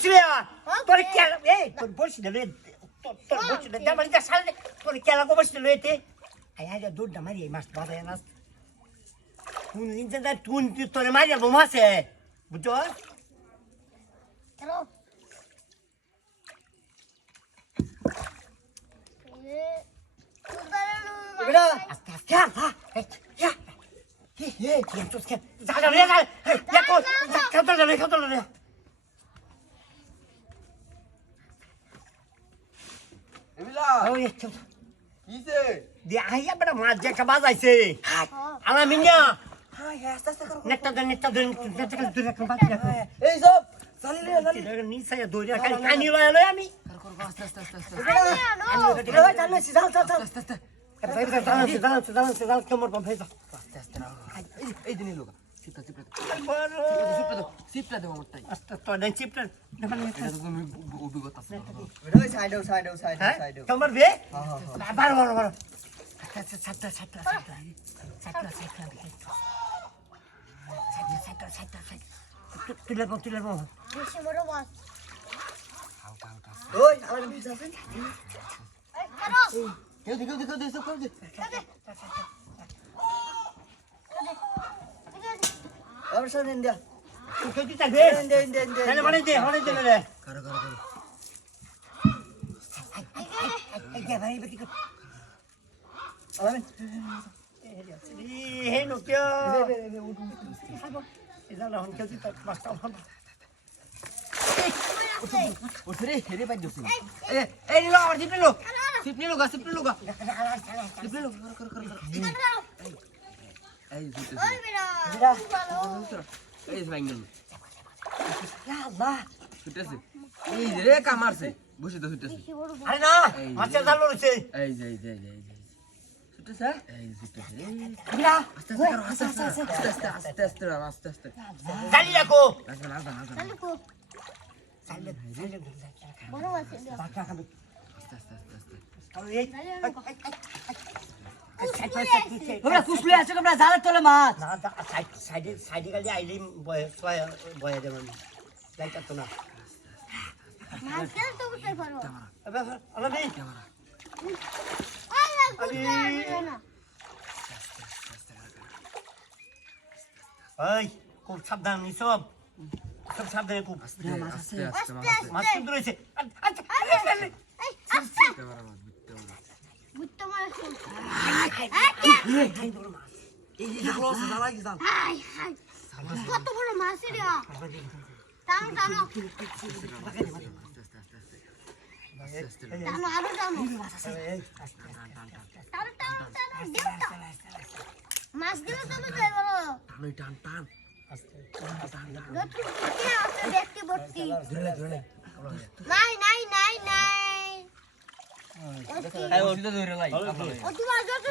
বসলি তোর কেলা এই তোর বসলি রে তোর বসলি দামালি যা সালে তোর কেলা কো বসলি এতে আয় আয় দুধটা মারি এই মাছ বাজায় না কোন লিঞ্জে দা তুন তোর মারি বম আছে বুঝছো চলো বেটা আস্তে আস্তে হ্যাঁ এই কি তো কে যা যা রে যা কো কত রে এমিলা ওই কিসে দি আইয়া বড় মাছ যে কা বাজাইছে আলা মিন্যা হ্যাঁ আস্তে আস্তে করো নেটা দূরে কম বাকি রাখো এই সব চালি রে চালি নিচে দৌড়ে খালি কানি লয় আমি কর আস্তে আস্তে আস্তে ওই জানো সিধা আস্তে দাঁড়ান তোমার বাম ভেজা আস্তে আস্তে এই দিনই লোক চিপটা চিপটা দেবো মোটাই আস্তে তো দেন চিপটা এটা তো তুমি অভিজ্ঞতা আছে ওই সাইডে তোমার বে হ্যাঁ বারো সাতটা তুলে বেশি বড় মাছ ওই আমার পিছে আছে এই চলো কেউ দে সব করে দে আমার সামনে ইন্ডিয়া তুই দিতা বে ইন্ডিয়া তাহলে মানে দে রে করো এই গে ভাই বেটি আলামিন হে নো কিয়া এলা না হন কেউ দিতা মাস্টা হন ওরে হেরে পাই দিছি এই নিলো আমার চিপ নিলো গা কর এই জুতে ওই বেড়া ভালো এই ভাঙ্গল আল্লাহ ছুটেছে এই রে কামারছে বসে তো ছুটেছে বেশি বড় আরে না মাছের জাল রয়েছে এই যে ছুটেছে এই ছুটেছে বিরা আস্তে জালি রাখো চলো কো চাইলে বড় মাছ এটা বাটা খাবে এই তোমরা কুছলে আছে তোমরা জালে তোলে মাছ না সাইডে গালি আইলিম বয়ে দেবেন লাইটা তো না মাছ কেন তো করতে পারো আলামি না এই খুব সাবধান সব সাবধানে খুব আস্তে মাছ কিন্তু রয়েছে এই আস্তে বুঝতে মাছ এই যে ক্লোজ দাঁড়াই গেছাল হাই কত বড় মাছ রে টানো টানো আরো টানো মাছ দিলে তো বুঝতে পারো টান দেখতে ভর্তি ধরে নাই এই ওটা ধরে লাই ও তোমার যত